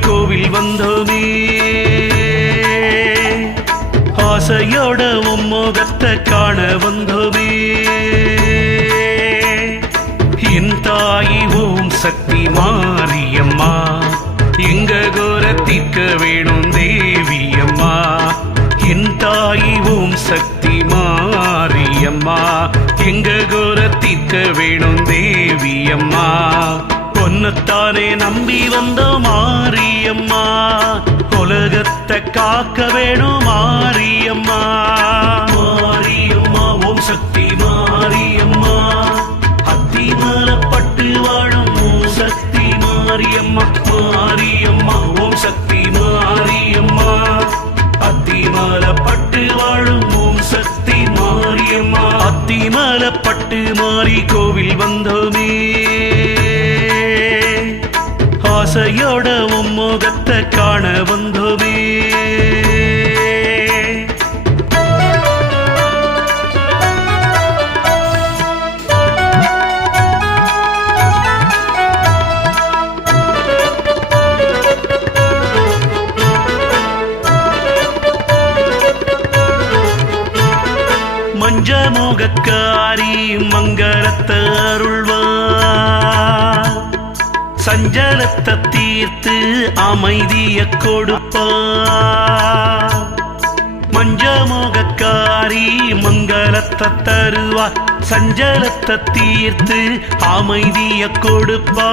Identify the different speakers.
Speaker 1: கோவில் வந்தோமே. ஆசையோட உம்மோகத்தை காண வந்தோமே. என் தாயி ஓம் சக்தி மாரியம்மா எங்க கோர தீர்க்க வேணும் தேவியம்மா. என் தாயி ஓம் சக்தி மாரியம்மா எங்க கோர தீர்க்க வேணும் தேவியம்மா. பொன்னத்தானே நம்பி வந்த மாரியம்மா. உலகத்தை காக்க வேணும் மாரியம்மா. மாரியம்மா ஓம் சக்தி மாரியம்மா. அத்தி அத்திமலப்பட்டு வாழும் ஓம் சக்தி மாரியம்மா. மாரியம்மா ஓம் சக்தி மாரியம்மா. அத்தி அத்திமலப்பட்டு வாழும் ஓம் சக்தி மாரியம்மா. அத்தி அத்திமலப்பட்டு மாறி கோவில் வந்தோமே. ஆசையோட உம்மோகத்தை காண வந்தோமே மஞ்ச முகக்காரி மங்களத்தை அருள்வா சஞ்சலத்தை தீர்த்து அமைதிய கொடுப்பா மஞ்சமோகக்காரி மங்களத்தை தருவா சஞ்சலத்தை தீர்த்து அமைதிய கொடுப்பா